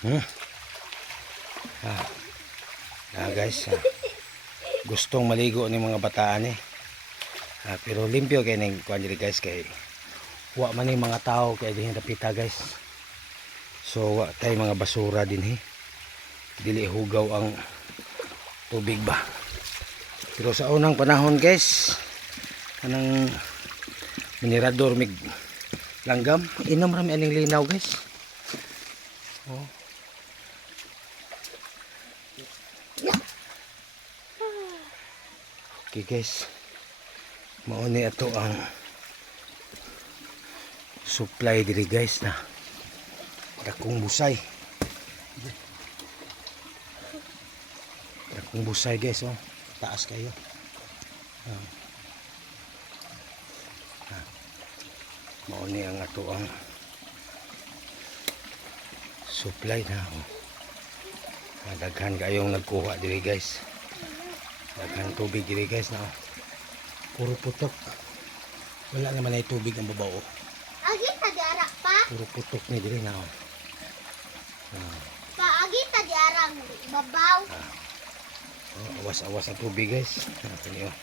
Hmm? Guys, gustong maligo ni mga bataan eh. Pero limpyo kay ning kuan diri guys, kay wa man ni mga tao kay dihin dapita guys. So wa tay mga basura din dili hugaw ang tubig ba. Pero sa unang panahon guys, kanang minerador mig langgam, inom rami aning linaw guys. Oh. Okay guys, mauni ato ang supply diri guys na dakong busay. Dakong busay guys, oh. Taas kayo. Mauni ang ato ang supply na, oh. Daghan kayong nagkuha diri guys. Daghan tubig diri guys na, oh. Puro putok. Wala naman ay tubig ang babaw, oh. Agi tadiara pa. Puro putok ni diri na, oh. Pa agi tadiara babaw. Awas-awas ang tubig guys. Kani, oh.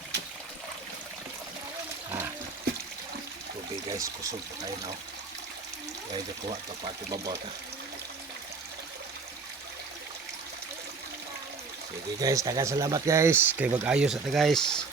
Tubig guys, kusog pa kayo na, oh. Kaya kuha pa pati babaw ta. Sige guys, taga salamat guys. Kay mag-ayos ata guys.